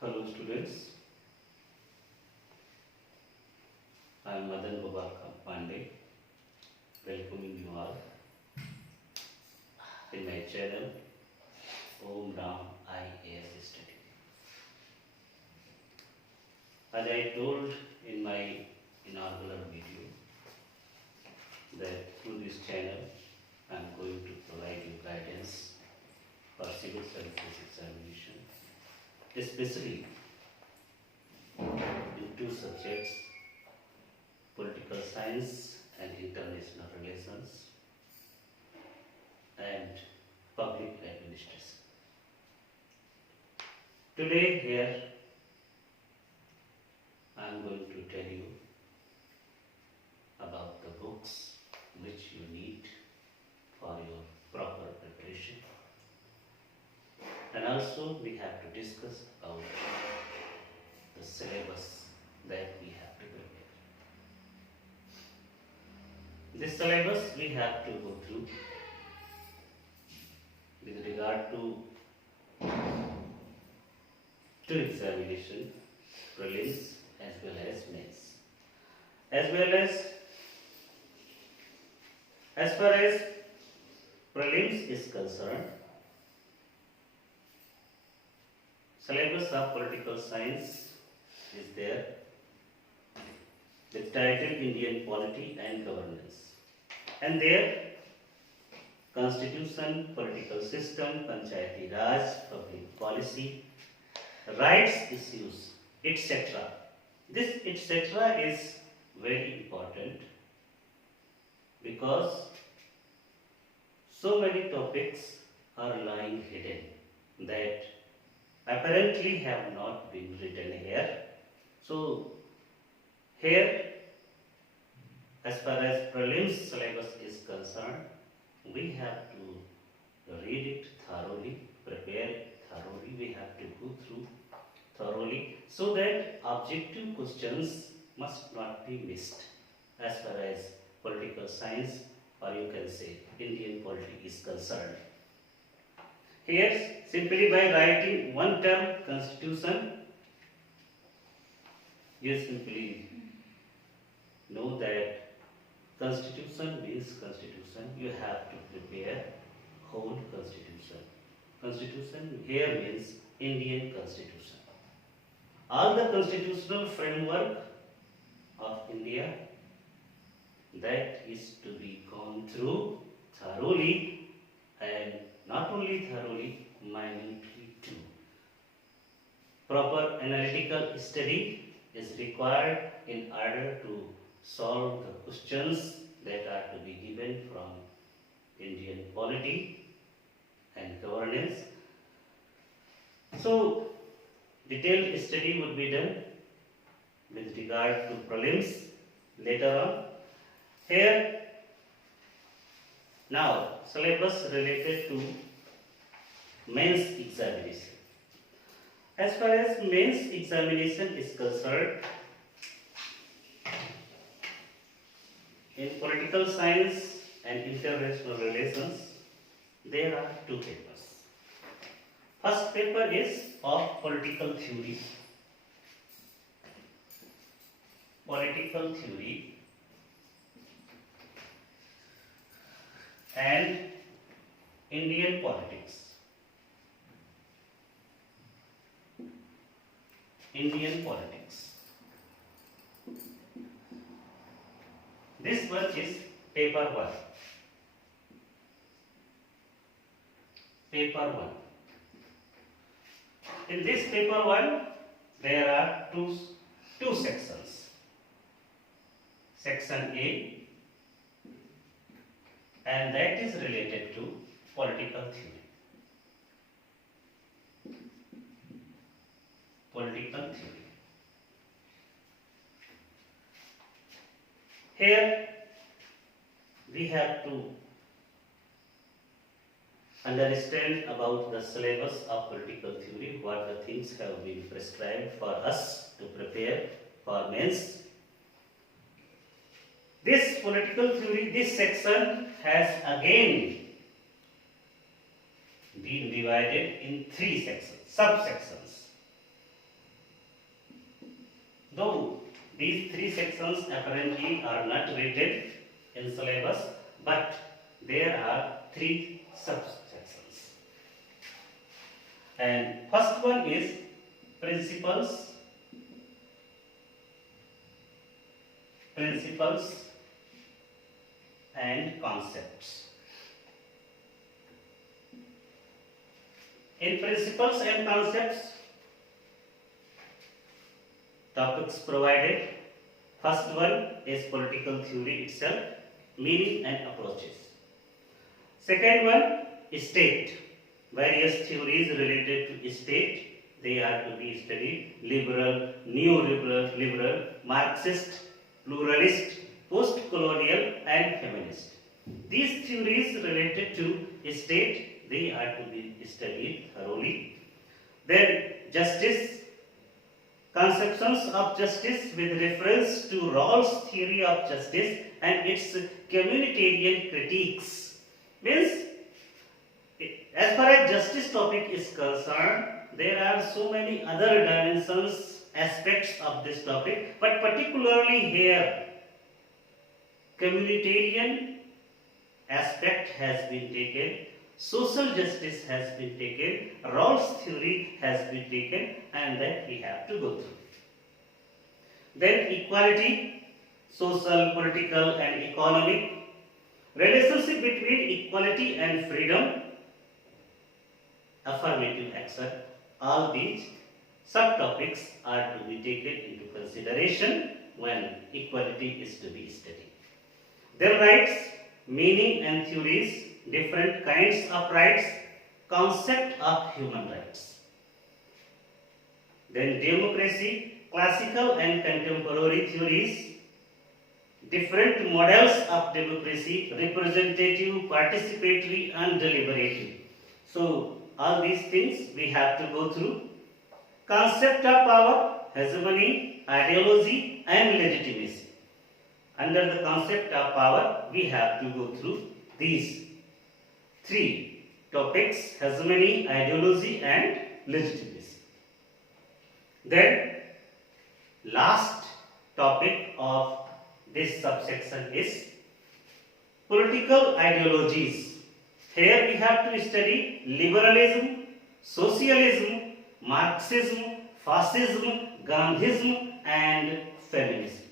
Hello students, I am Madan Gopal Pandey, welcoming you all in my channel Om Ram IAS Study. As I told in my inaugural video that through this channel I am going to provide you guidance for civil services examination, especially in two subjects, political science and international relations, and public administration. Today here I am going to tell you about the books which you need for your proper preparation, and also we have to discuss about the syllabus that we have to prepare. This syllabus we have to go through with regard to two examination, prelims as well as mains. As far as prelims is concerned, syllabus of political science is there with title Indian Polity and Governance, and there Constitution, Political System, Panchayati Raj, Public Policy, Rights Issues, etc. This etc. is very important because so many topics are lying hidden that apparently have not been written here. So here, as far as prelims syllabus is concerned, we have to read it thoroughly, prepare it thoroughly, we have to go through thoroughly so that objective questions must not be missed as far as political science, or you can say Indian polity is concerned. Here, simply by writing one term Constitution, you simply know that Constitution means Constitution. You have to prepare whole Constitution. Constitution here means Indian Constitution. All the constitutional framework of India, that is to be gone through thoroughly, and not only thoroughly, minutely too. Proper analytical study is required in order to solve the questions that are to be given from Indian polity and governance. So, detailed study would be done with regard to prelims later on. Here, now, syllabus related to mains examination. As far as mains examination is concerned, in political science and international relations, there are two papers. First paper is of political theory. Political theory and Indian politics. Indian politics. This one is paper 1. Paper 1. In this paper 1, there are two sections. Section A, and that is related to political theory. Political theory. Here we have to understand about the syllabus of political theory, what the things have been prescribed for us to prepare for mains. This political theory, this section has again been divided in three sections, subsections. Though these three sections apparently are not written in syllabus, but there are three subsections. And first one is principles and concepts. In principles and concepts, topics provided. First one is political theory itself, meaning and approaches. Second one is state. Various theories related to state, they are to be studied. Liberal, neo-liberal, Marxist, pluralist, post-colonial and feminist. These theories related to state, they are to be studied thoroughly. Then justice, conceptions of justice with reference to Rawls' theory of justice and its communitarian critiques. Means, as far as justice topic is concerned, there are so many other dimensions, aspects of this topic, but particularly here, communitarian aspect has been taken, social justice has been taken, Rawls' theory has been taken, and that we have to go through. Then equality, social, political and economic, relationship between equality and freedom, affirmative action, all these subtopics are to be taken into consideration when equality is to be studied. Then rights, meaning and theories, different kinds of rights, concept of human rights. Then democracy, classical and contemporary theories, different models of democracy, representative, participatory and deliberative. So all these things we have to go through. Concept of power, hegemony, ideology and legitimacy. Under the concept of power, we have to go through these three topics: hegemony, ideology and legitimacy. Then last topic of this subsection is political ideologies. Here we have to study liberalism, socialism, Marxism, fascism, Gandhism and feminism.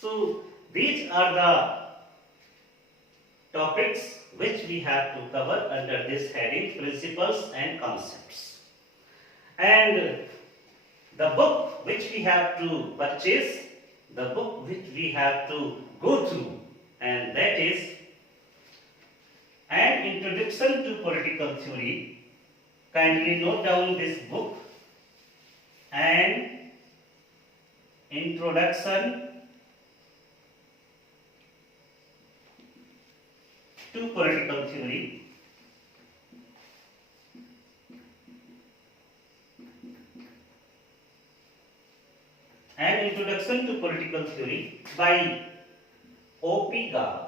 So these are the topics which we have to cover under this heading, principles and concepts. And the book which we have to purchase, the book which we have to go through, and that is An Introduction to Political Theory. Kindly note down this book, An Introduction to Political Theory. An Introduction to Political Theory by O.P. Garg.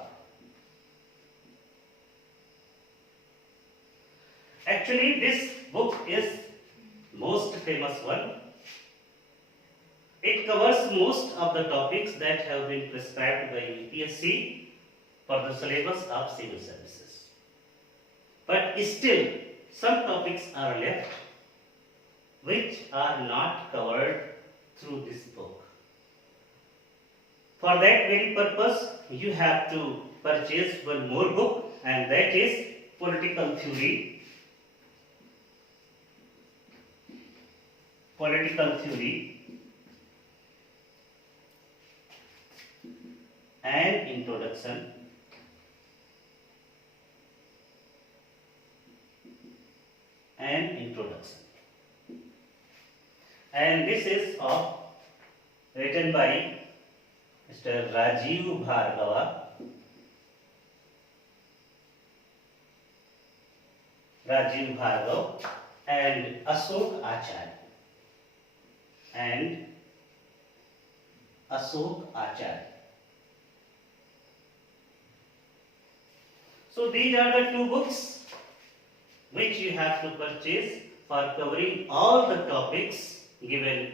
Actually, this book is most famous one. It covers most of the topics that have been prescribed by UPSC for the syllabus of civil services. But still, some topics are left which are not covered through this book. For that very purpose, you have to purchase one more book, and that is Political Theory. An Introduction and this is written by Mr. Rajiv Bhargava, and Ashok Acharya. So these are the two books which you have to purchase for covering all the topics given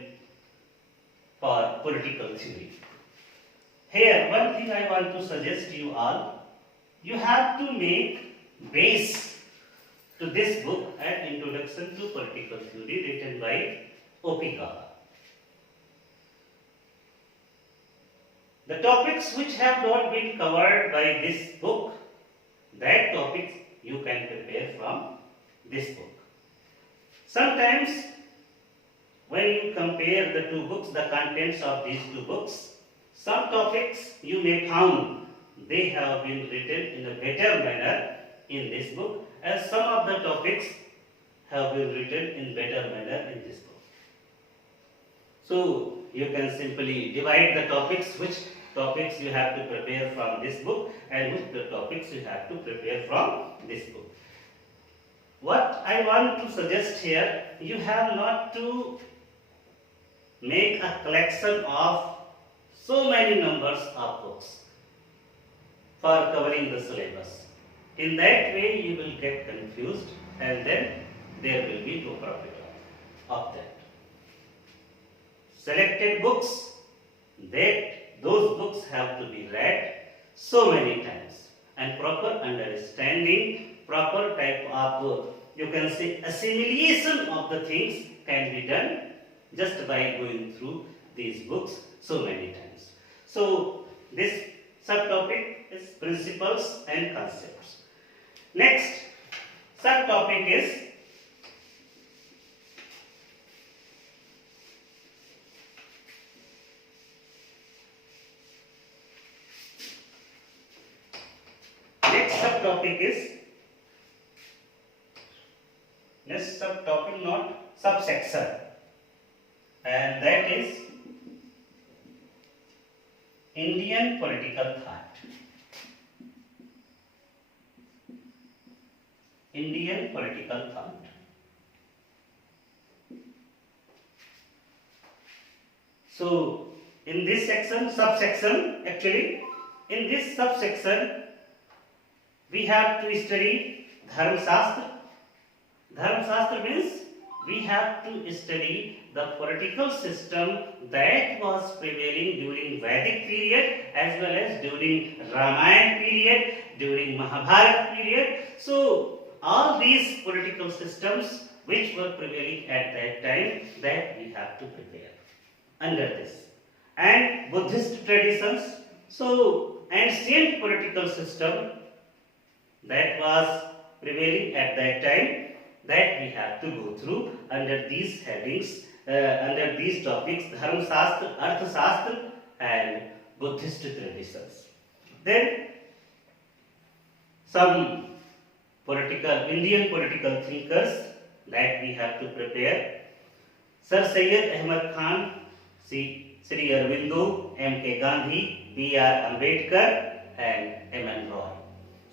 for political theory. Here, one thing I want to suggest you all, you have to make base to this book an introduction to political theory written by O.P. Kaba. The topics which have not been covered by this book, that topics you can prepare from this book. Sometimes when you compare the two books, the contents of these two books, some topics you may found they have been written in a better manner in this book, and some of the topics have been written in better manner in this book. So you can simply divide the topics, which topics you have to prepare from this book and which topics you have to prepare from this book. What I want to suggest here, you have not to make a collection of so many numbers of books for covering the syllabus. In that way you will get confused and then there will be no profit of that. Selected books, those books have to be read so many times, and proper understanding, proper type of, you can say, assimilation of the things can be done just by going through these books so many times. So this subtopic is principles and concepts. Next subtopic is subsection, and that is Indian political thought. Indian political thought. So in this subsection, in this subsection we have to study Dharma Shastra. Dharma Shastra means we have to study the political system that was prevailing during Vedic period as well as during Ramayana period, during Mahabharata period. So all these political systems which were prevailing at that time, that we have to prepare under this. And Buddhist traditions, so ancient political system that was prevailing at that time, that we have to go through under these headings, under these topics, Dharma Shastra, Artha Shastra and Buddhist traditions. Then some Indian political thinkers that we have to prepare. Sir Syed Ahmad Khan, Sri Aurobindo, M.K. Gandhi, B.R. Ambedkar and M.N. Roy.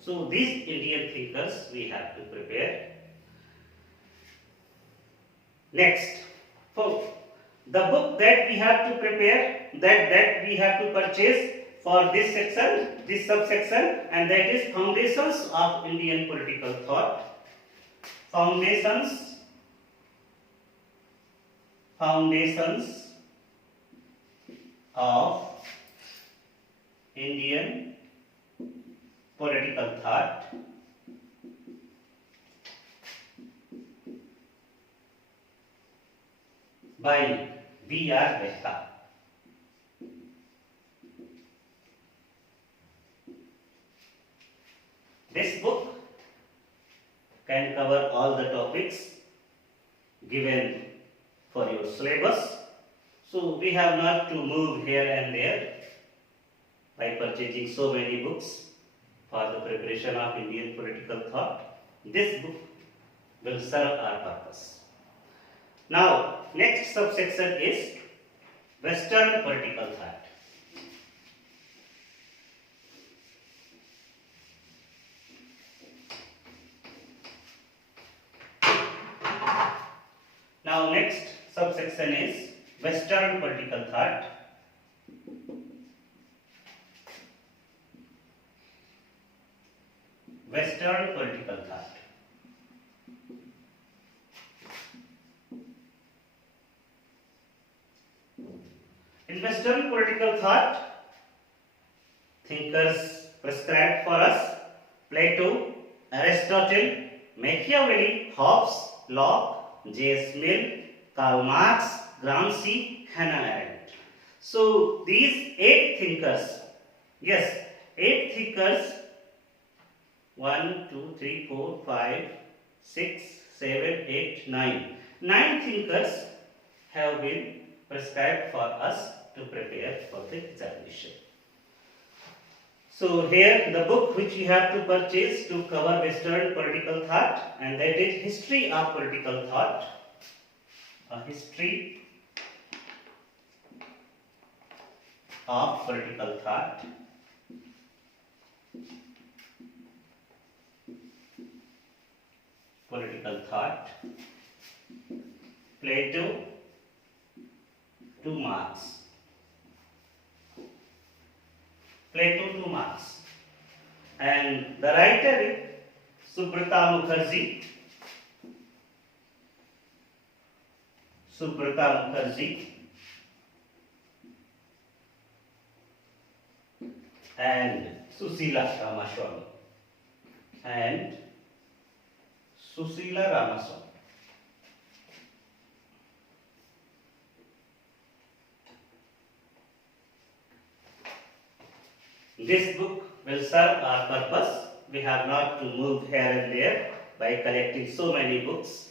So these Indian thinkers we have to prepare. Next, for the book that we have to prepare, that we have to purchase for this section, this subsection, and that is Foundations of Indian Political Thought. Foundations of Indian Political Thought. By B.R. Mehta. This book can cover all the topics given for your syllabus. So we have not to move here and there by purchasing so many books for the preparation of Indian political thought. This book will serve our purpose. Now, next subsection is Western political thought. Now, next subsection is Western political thought. Western political thought. Western political thought, thinkers prescribed for us: Plato, Aristotle, Machiavelli, Hobbes, Locke, J.S. Mill, Karl Marx, Gramsci, Hannah Arendt. So these 8 thinkers, yes, 8 thinkers, 1, 2, 3, 4, 5, 6, 7, 8, 9. 9 thinkers have been prescribed for us to prepare for the examination. So here the book which you have to purchase to cover Western political thought, and that is History of Political Thought. A history of political thought. Political thought. Plato to Marx. Plato to Marx. And the writer is Subrata Mukherjee. Subrata Mukherjee. And Susila Ramaswamy. And Susila Ramaswamy. This book will serve our purpose. We have not to move here and there by collecting so many books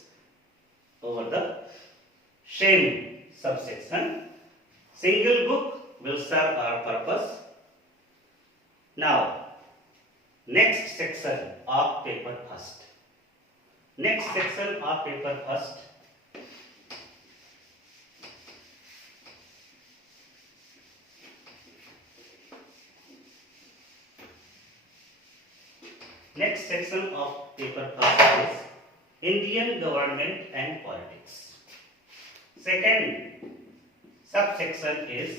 over the same subsection. Single book will serve our purpose. Now, next section of paper first. Next section of paper first. Next section of paper first is Indian government and politics. Second subsection is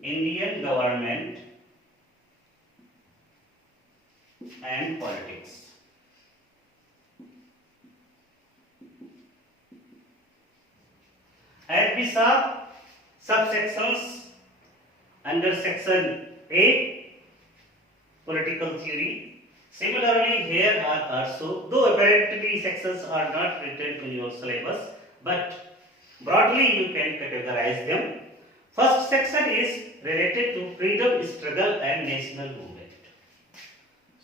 Indian government and politics. As we saw subsections under section A, political theory. Similarly, here are also, though apparently sections are not written in your syllabus, but broadly you can categorize them. First section is related to freedom struggle and national movement.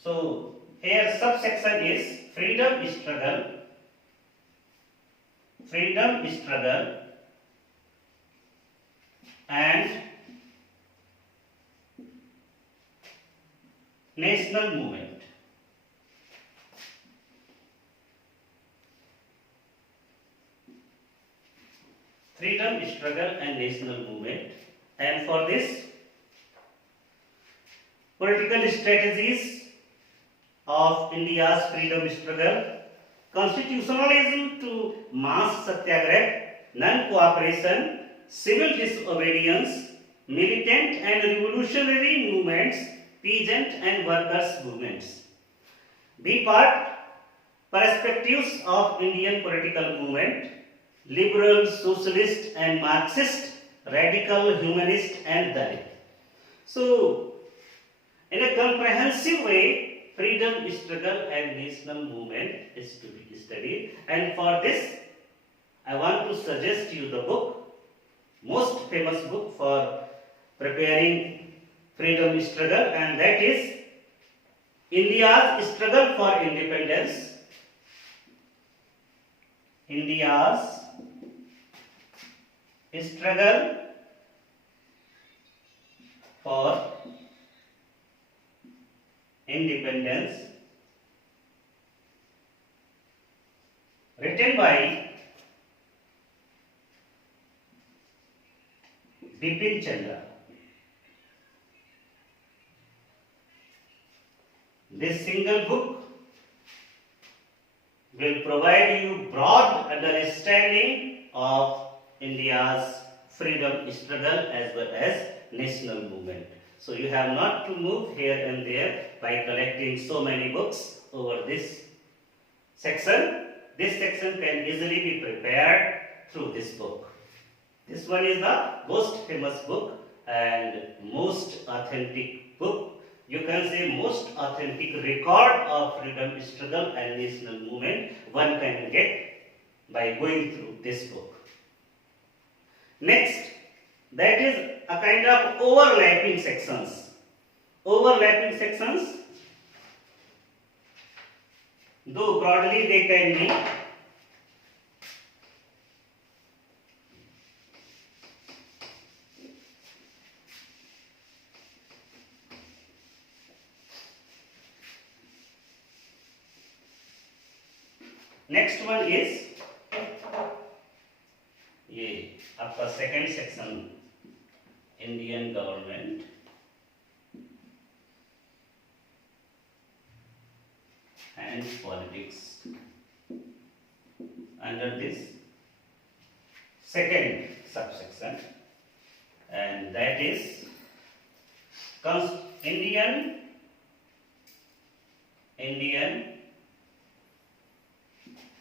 So here subsection is freedom struggle and national movement. Freedom struggle and national movement. And for this, political strategies of India's freedom struggle, constitutionalism to mass satyagraha, non-cooperation, civil disobedience, militant and revolutionary movements, peasant and workers' movements. B part, perspectives of Indian political movement, liberal, socialist and Marxist, radical, humanist and Dalit. So, in a comprehensive way, freedom struggle and national movement is to be studied. And for this, I want to suggest you the book, most famous book for preparing freedom struggle, and that is India's Struggle for Independence. India's Struggle for Independence, written by Bipin Chandra. This single book will provide you broad understanding of India's freedom struggle as well as national movement. So you have not to move here and there by collecting so many books over this section. This section can easily be prepared through this book. This one is the most famous book and most authentic book. You can say most authentic record of freedom struggle and national movement one can get by going through this book. Next, that is a kind of overlapping sections. Overlapping sections, though broadly they can be next one is ये आपका second section Indian government and politics. Under this second subsection, and that is Indian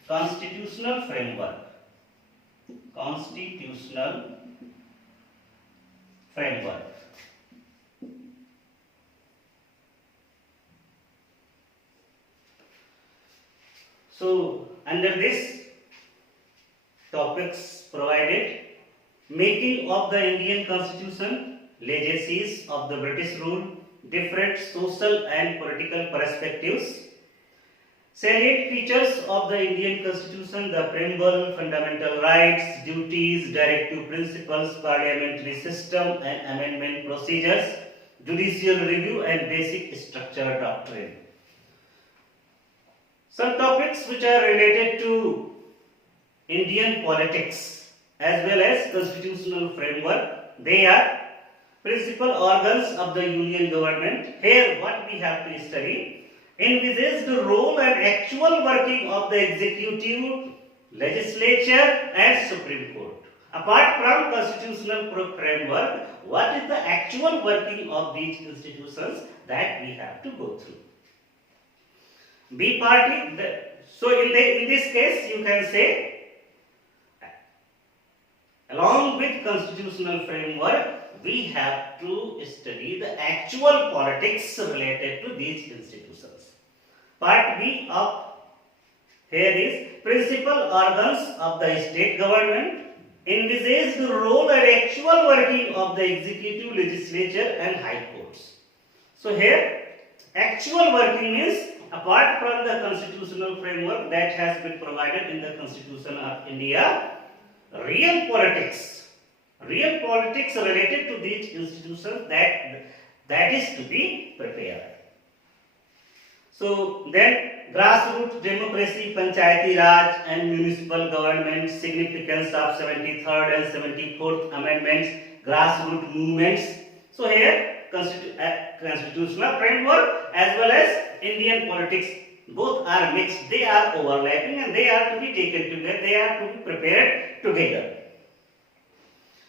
constitutional framework. Constitutional framework. So, under this topics provided, making of the Indian Constitution, legacies of the British rule, different social and political perspectives, salient features of the Indian Constitution, the preamble, fundamental rights, duties, directive principles, parliamentary system and amendment procedures, judicial review and basic structure doctrine. Some topics which are related to Indian politics as well as constitutional framework, they are principal organs of the union government. Here what we have to study, envisage the role and actual working of the executive, legislature and Supreme Court. Apart from constitutional framework, what is the actual working of these institutions that we have to go through. B party, so in this case you can say, along with constitutional framework, we have to study the actual politics related to these institutions. Part B of here is principal organs of the state government, envisage the role and actual working of the executive, legislature and high courts. So here actual working means apart from the constitutional framework that has been provided in the Constitution of India, real politics related to these institutions that is to be prepared. So then grassroots democracy, panchayati raj and municipal government, significance of 73rd and 74th amendments, grassroots movements. So here constitutional framework as well as Indian politics, both are mixed, they are overlapping and they are to be taken together, they are to be prepared together.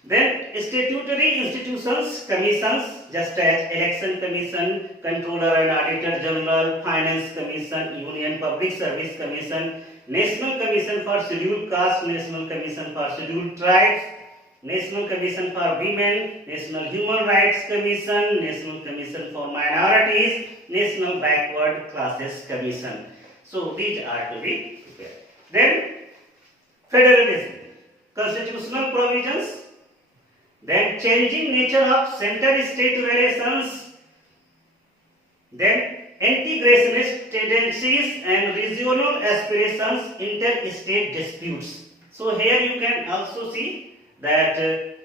Then statutory institutions, commissions, just as Election Commission, Controller and Auditor General, Finance Commission, Union Public Service Commission, National Commission for Scheduled Castes, National Commission for Scheduled Tribes, National Commission for Women, National Human Rights Commission, National Commission for Minorities, National Backward Classes Commission. So these are to be prepared. Then federalism, constitutional provisions, then changing nature of center-state relations, then integrationist tendencies and regional aspirations, inter-state disputes. So here you can also see that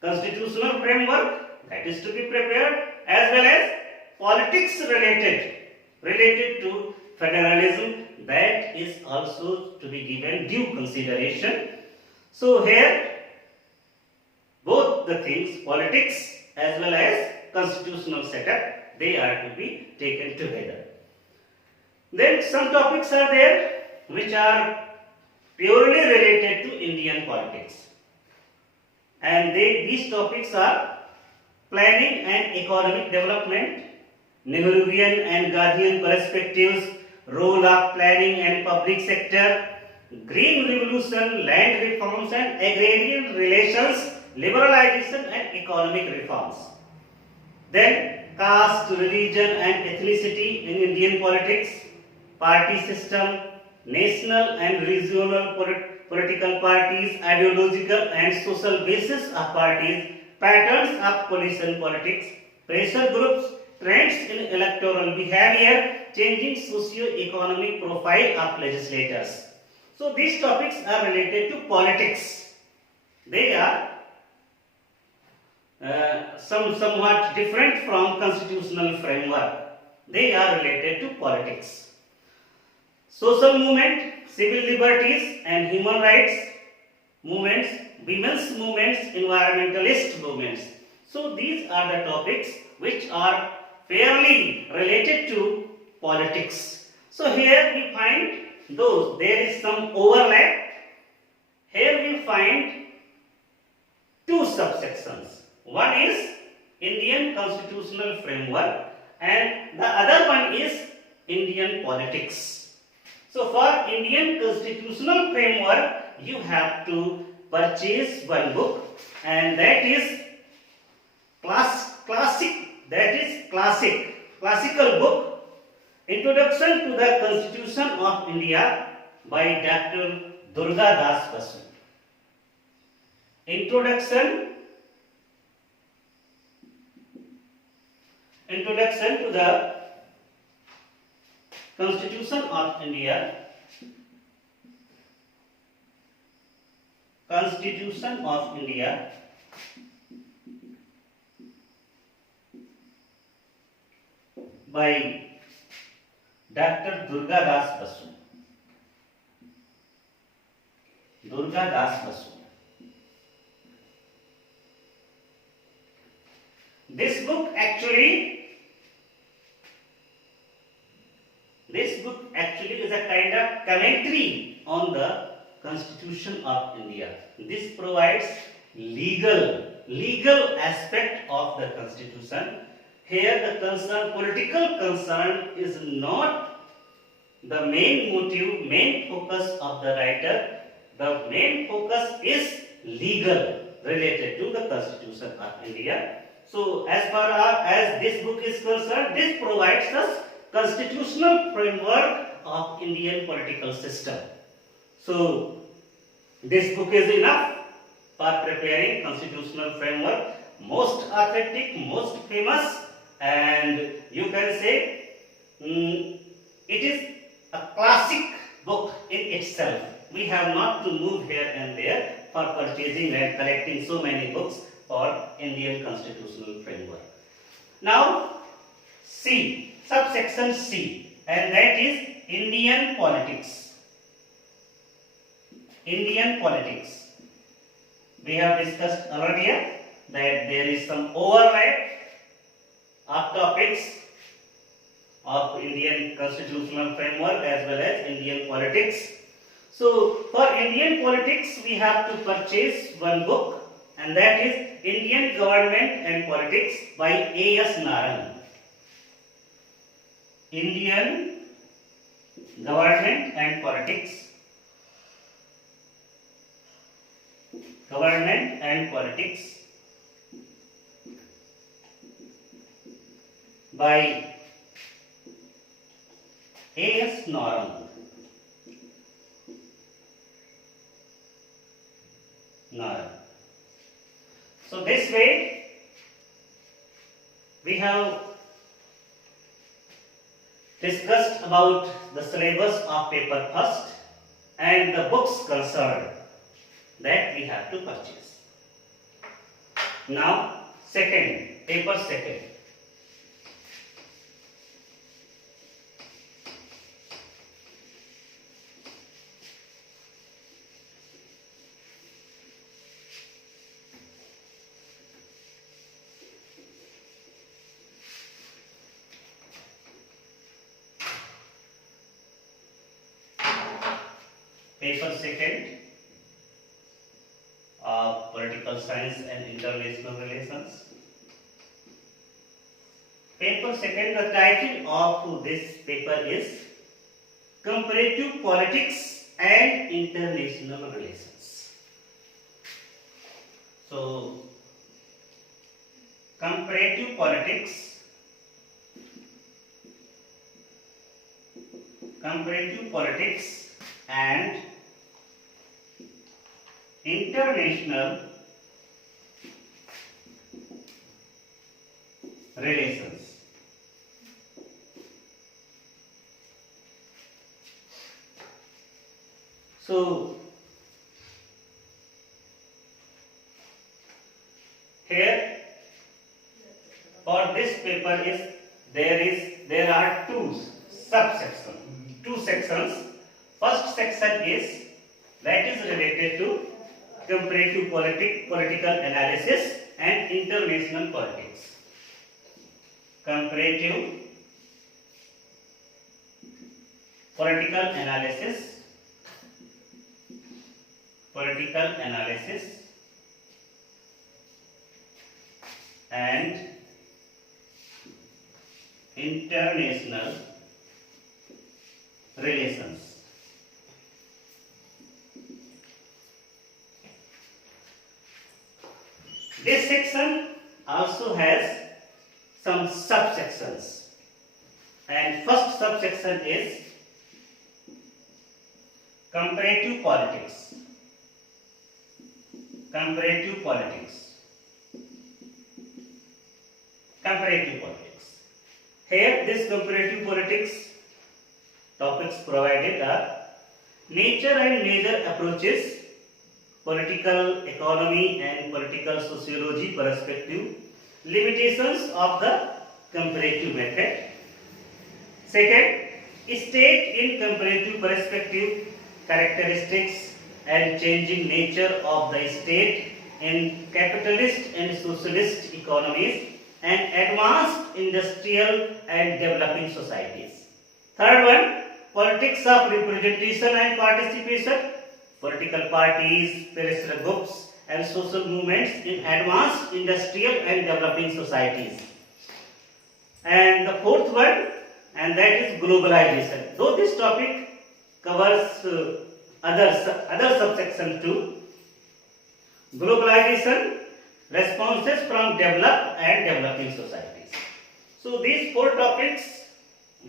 constitutional framework that is to be prepared as well as politics related to federalism that is also to be given due consideration. So here both the things, politics as well as constitutional setup, they are to be taken together. Then some topics are there which are purely related to Indian politics. And these topics are planning and economic development, Nehruvian and Gandhian perspectives, role of planning and public sector, green revolution, land reforms and agrarian relations, liberalization and economic reforms. Then caste, religion and ethnicity in Indian politics, party system, national and regional political parties, ideological and social basis of parties, patterns of coalition politics, pressure groups, trends in electoral behavior, changing socio-economic profile of legislators. So these topics are related to politics. They are somewhat different from constitutional framework. They are related to politics. Social movement, civil liberties and human rights movements, women's movements, environmentalist movements. So these are the topics which are fairly related to politics. So here we find those, there is some overlap. Here we find two subsections. One is Indian constitutional framework and the other one is Indian politics. So for Indian constitutional framework, you have to purchase one book, and that is classical book, Introduction to the Constitution of India by Dr. Durga Das Basu. Introduction to the Constitution of India, by Dr. Durga Das Basu. This book actually is a kind of commentary on the Constitution of India. This provides legal aspect of the Constitution. Here the political concern is not the main motive, main focus of the writer. The main focus is legal, related to the Constitution of India. So as far as this book is concerned, this provides us constitutional framework of Indian political system. So this book is enough for preparing constitutional framework, most authentic, most famous, and you can say it is a classic book in itself. We have not to move here and there for purchasing and collecting so many books for Indian constitutional framework. Now C, subsection C, and that is Indian politics. We have discussed earlier that there is some overlap of topics of Indian constitutional framework as well as Indian politics. So for Indian politics we have to purchase one book, and that is Indian Government and Politics by A.S. Narang. Indian Government and Politics by A.S. Narang. So this way we have discussed about the syllabus of paper first and the books concerned that we have to purchase. Now paper second. Paper second of Political Science and International Relations. Paper second, the title of this paper is Comparative Politics and international relations. So, comparative politics, and international relations. So, here for this paper there are two sections. First section is that is related to comparative political analysis and international politics. Comparative political analysis and international relations. This section also has some subsections, and first subsection is comparative politics. Here this comparative politics topics provided are nature and major approaches, political economy and political sociology perspective, limitations of the comparative method. Second, state in comparative perspective, characteristics and changing nature of the state in capitalist and socialist economies and advanced industrial and developing societies. Third one, politics of representation and participation, political parties, pressure groups and social movements in advanced industrial and developing societies. And the fourth one, and that is globalization. Though this topic covers other subsection too. Globalization, responses from developed and developing societies. So these four topics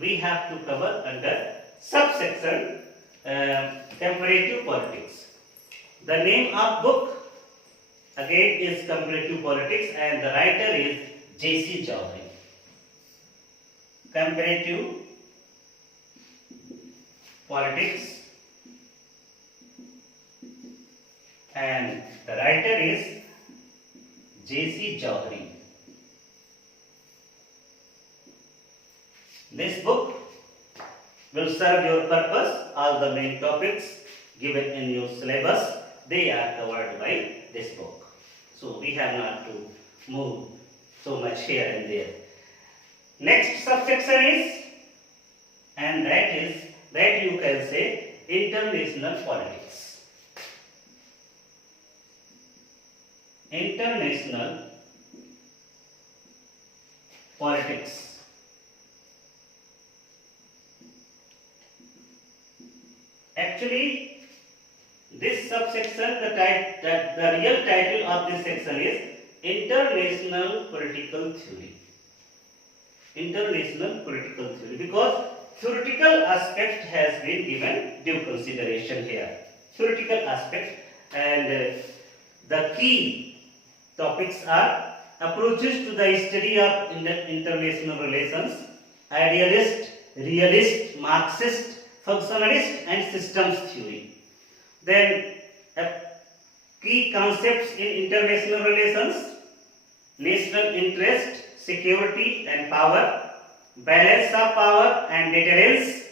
we have to cover under subsection comparative politics. The name of book again is Comparative Politics and the writer is J.C. Chowdhury. Comparative Politics and the writer is J.C. Chowdhury. This book will serve your purpose. All the main topics given in your syllabus, they are covered by this book. So we have not to move so much here and there. Next subsection is, and that you can say international politics. International politics. Actually, this subsection, the real title of this section is International Political Theory. International Political Theory, because theoretical aspect has been given due consideration here. Theoretical aspect, and the key topics are approaches to the study of international relations, idealist, realist, Marxist, functionalist and systems theory. Then key concepts in international relations: national interest, security and power, balance of power and deterrence,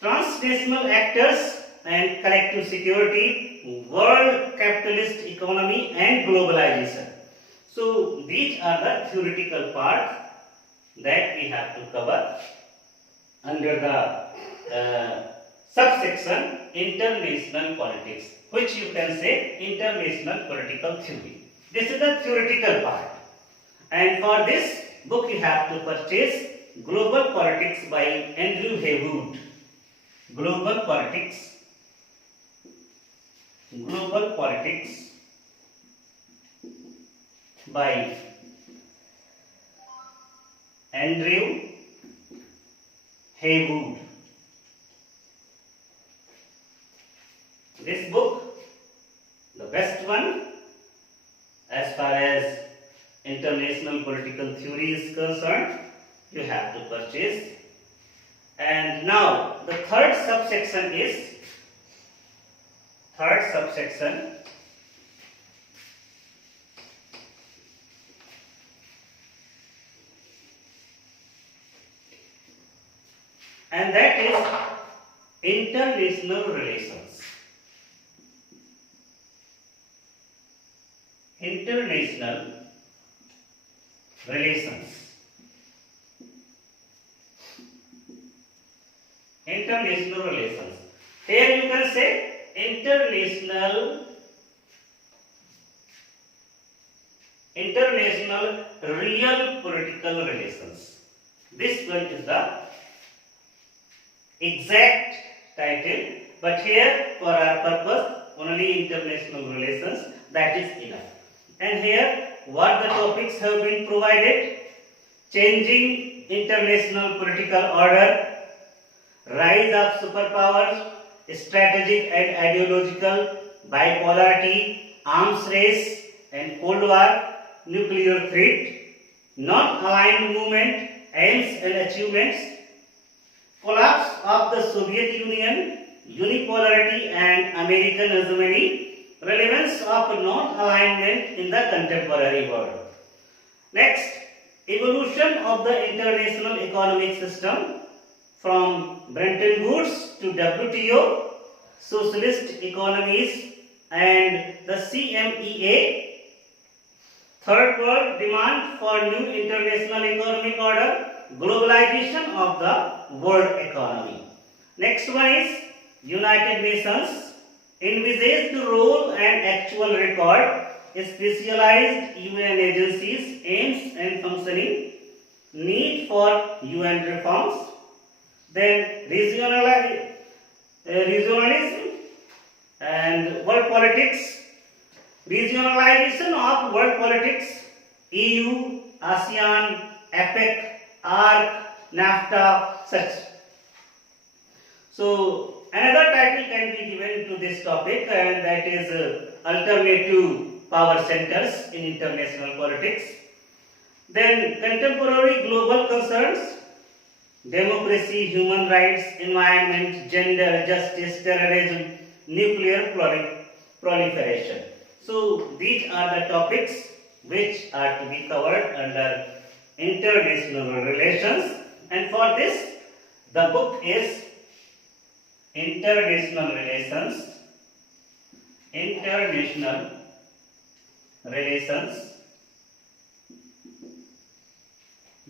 transnational actors and collective security, world capitalist economy and globalization. So these are the theoretical parts that we have to cover under the subsection international politics, which you can say international political theory. This is the theoretical part, and for this book you have to purchase Global Politics by Andrew Haywood. Global politics. Global politics by Andrew Haywood. This book, the best one as far as international political theory is concerned, you have to purchase. And now the third subsection and that is international relations. International relations. International relations. Here you can say international real political relations. This one is the exact title, but here for our purpose only international relations, that is enough. And here what the topics have been provided: changing international political order, rise of superpowers, strategic and ideological bipolarity, arms race and Cold War, nuclear threat, non-aligned movement, aims and achievements, collapse of the Soviet Union, unipolarity and American hegemony, relevance of non-alignment in the contemporary world. Next, evolution of the international economic system from Bretton Woods to WTO, socialist economies and the CMEA. Third world demand for new international economic order, globalization of the world economy. Next one is United Nations, envisaged role and actual record, specialized UN agencies, aims and functioning, need for UN reforms. Then regionalism and world politics, regionalization of world politics, EU, ASEAN, APEC, ARC, NAFTA, such. So another title can be given to this topic, and that is alternative power centers in international politics. Then contemporary global concerns: democracy, human rights, environment, gender, justice, terrorism, nuclear proliferation. So these are the topics which are to be covered under international relations, and for this the book is International Relations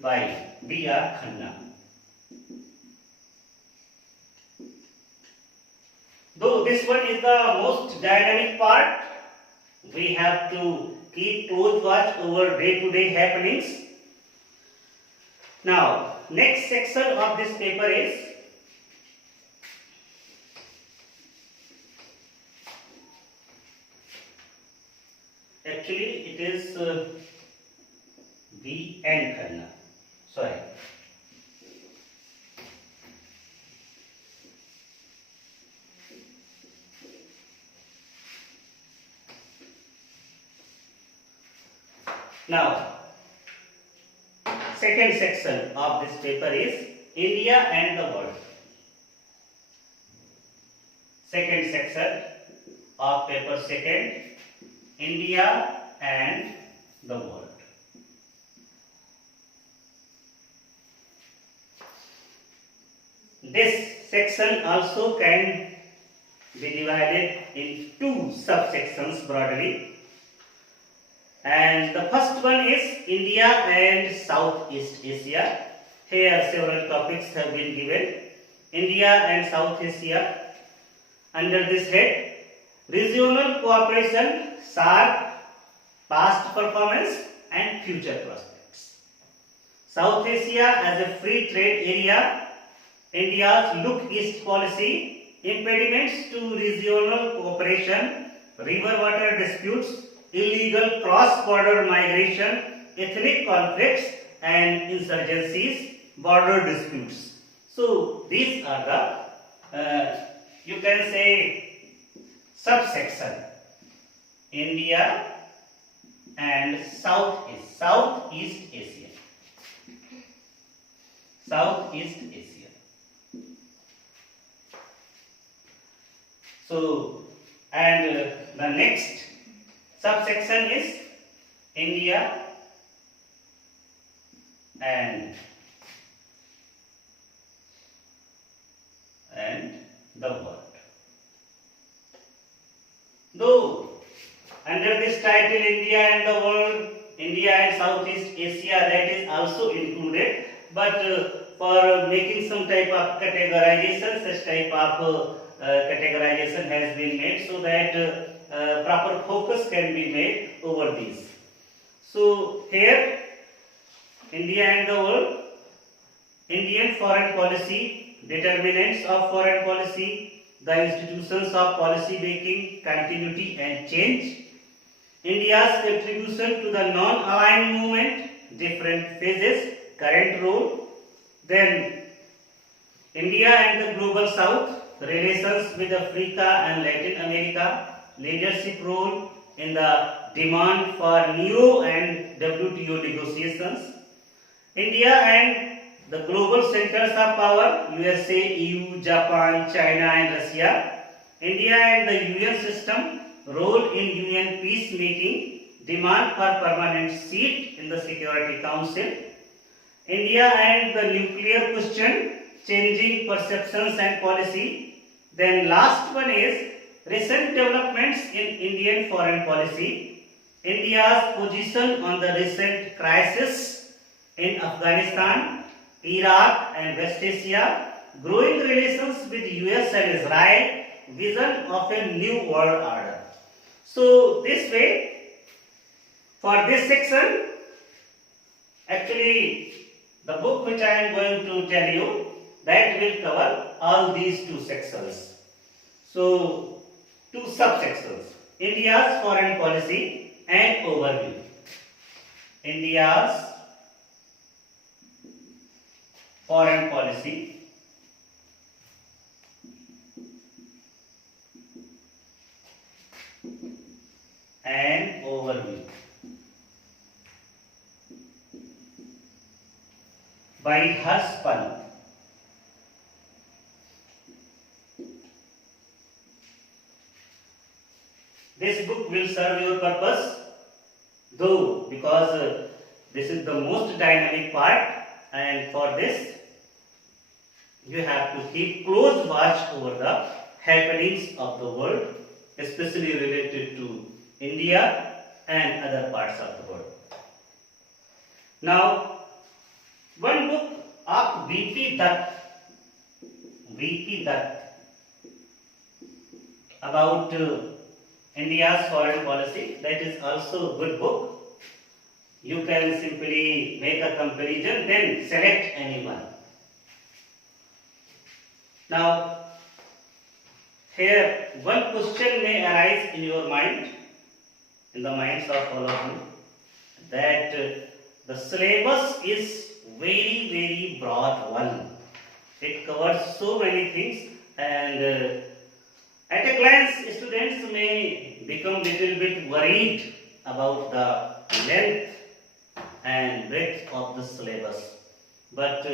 by B.R. Khanna. Though this one is the most dynamic part, we have to keep close watch over day-to-day happenings. Now, next section of this paper is actually it is B. N. Khanna. Sorry. Now, second section of this paper is India and the world. Second section of paper second, India and the world. This section also can be divided in two subsections broadly. And the first one is India and Southeast Asia. Here several topics have been given. India and South Asia. Under this head, regional cooperation, SAARC, past performance and future prospects. South Asia as a free trade area, India's Look East policy, impediments to regional cooperation, river water disputes, illegal cross-border migration, ethnic conflicts and insurgencies, border disputes. So these are the, you can say, subsection. India and Southeast Asia. Southeast Asia. So, and the next subsection is India and the world. Though under this title India and the world, India and Southeast Asia, that is also included, but for making some type of categorization, such type of categorization has been made so that proper focus can be made over these. So here, India and the world, Indian foreign policy, determinants of foreign policy, the institutions of policy making, continuity and change, India's contribution to the non-aligned movement, different phases, current role, then India and the global south, relations with Africa and Latin America, leadership role in the demand for new and WTO negotiations, India and the global centers of power, USA, EU, Japan, China and Russia, India and the UN system, role in UN peacemaking, demand for permanent seat in the Security Council, India and the nuclear question, changing perceptions and policy. Then last one is recent developments in Indian foreign policy, India's position on the recent crisis in Afghanistan, Iraq and West Asia, growing relations with US and Israel, vision of a new world order. So this way, for this section, actually the book which I am going to tell you, that will cover all these two sections. So, two subsections, India's foreign policy and overview. India's foreign policy and overview by Harsh Pant. This book will serve your purpose, though, because this is the most dynamic part, and for this you have to keep close watch over the happenings of the world, especially related to India and other parts of the world. Now, one book of V.P. Dutt about India's foreign policy, that is also a good book. You can simply make a comparison, then select any one. Now, here one question may arise in your mind, in the minds of all of you, that the syllabus is very broad one. It covers so many things, and at a glance students may become little bit worried about the length and breadth of the syllabus. But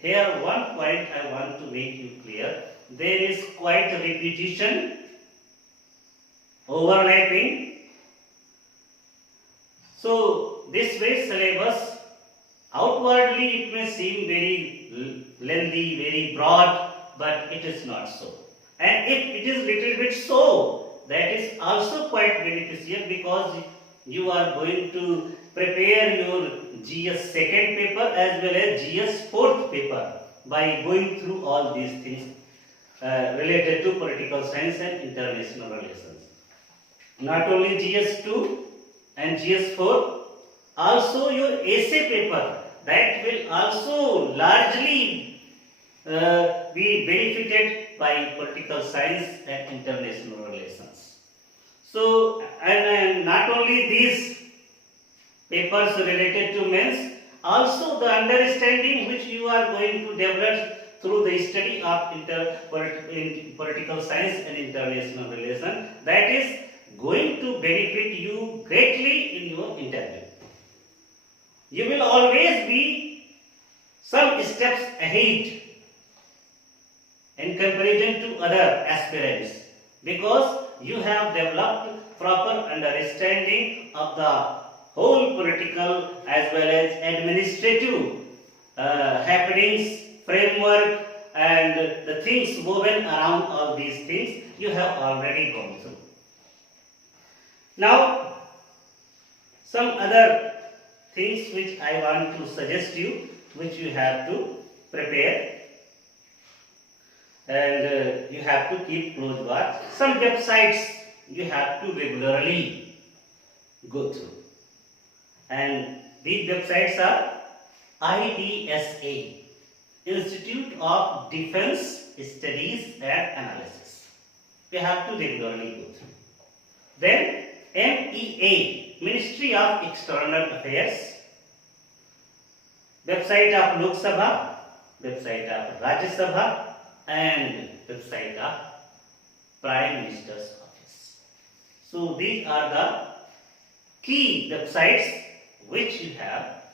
here one point I want to make you clear. There is quite a repetition, overlapping. So this way syllabus, outwardly it may seem very lengthy, very broad, but it is not so. And if it is little bit so, that is also quite beneficial, because you are going to prepare your GS second paper as well as GS fourth paper by going through all these things related to political science and international relations. Not only GS2 and GS4, also your essay paper, that will also largely be benefited by political science and international relations. So, and not only these papers related to men's, also the understanding which you are going to develop through the study of political science and international relation, that is going to benefit you greatly in your interview. You will always be some steps ahead in comparison to other aspirants, because you have developed proper understanding of the whole political as well as administrative happenings, framework, and the things woven around all these things you have already gone through. Now, some other things which I want to suggest you, which you have to prepare, and you have to keep close watch. Some websites you have to regularly go through, and these websites are IDSA, Institute of Defense Studies and Analysis. You have to regularly go through. Then MEA, Ministry of External Affairs, website of Lok Sabha, website of Rajya Sabha, and website of Prime Minister's Office. So these are the key websites which you have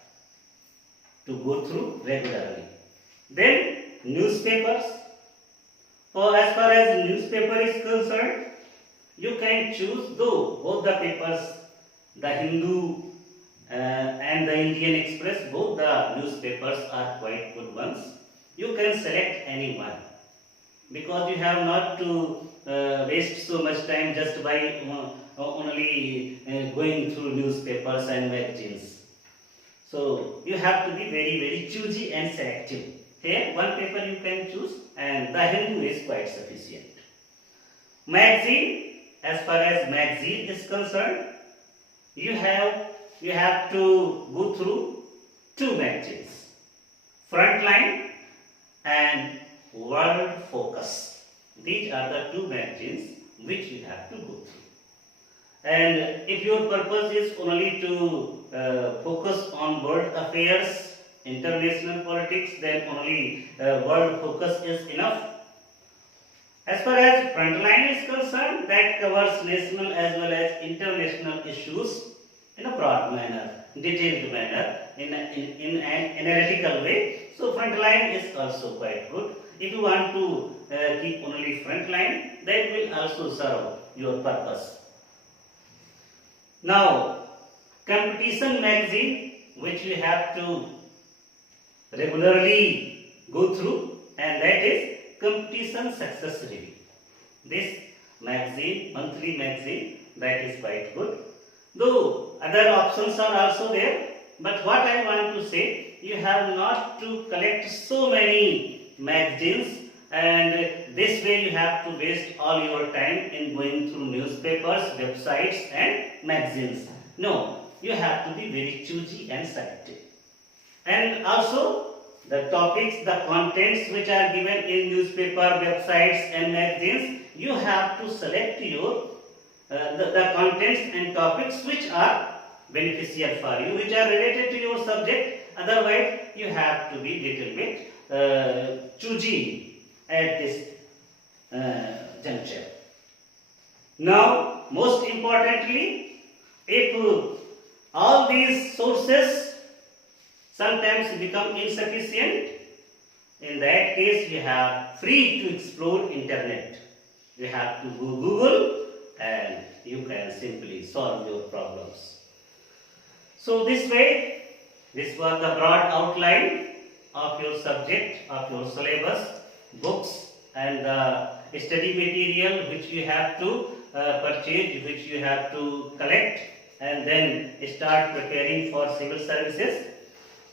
to go through regularly. Then newspapers. As far as newspaper is concerned, you can choose though both the papers, the Hindu and the Indian Express, both the newspapers are quite good ones. You can select any one, because you have not to waste so much time just by only going through newspapers and magazines. So you have to be very, very choosy and selective. Here one paper you can choose, and the Hindu is quite sufficient. Magazine, as far as magazine is concerned, you have to go through two magazines, Frontline and World Focus. These are the two magazines which you have to go through. And if your purpose is only to focus on world affairs, international politics, then only World Focus is enough. As far as Frontline is concerned, that covers national as well as international issues in a broad manner, detailed manner, in an analytical way. So Frontline is also quite good. If you want to keep only Frontline, that will also serve your purpose. Now, competition magazine, which you have to regularly go through, and that is Competition Success Review. This magazine, monthly magazine, that is quite good. Though other options are also there, but what I want to say, you have not to collect so many magazines, and this way you have to waste all your time in going through newspapers, websites and magazines. No, you have to be very choosy and selective. And also the topics, the contents which are given in newspaper, websites and magazines, you have to select your the contents and topics which are beneficial for you, which are related to your subject. Otherwise, you have to be little bit choosy at this juncture. Now, most importantly, if all these sources sometimes become insufficient, in that case you have free to explore internet. You have to go Google and you can simply solve your problems. So this way, this was the broad outline of your subject, of your syllabus, books and the study material which you have to purchase, which you have to collect and then start preparing for civil services.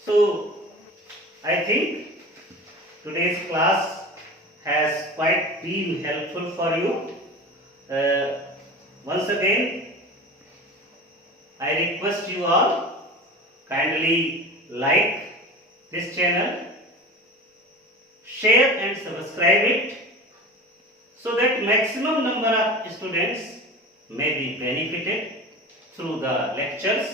So, I think today's class has quite been helpful for you. Once again, I request you all kindly like this channel, share and subscribe it so that maximum number of students may be benefited through the lectures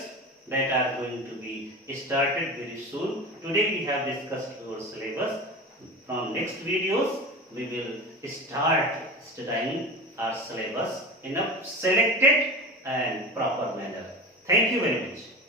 that are going to be started very soon. Today we have discussed our syllabus. From next videos we will start studying our syllabus in a selected and proper manner. Thank you very much.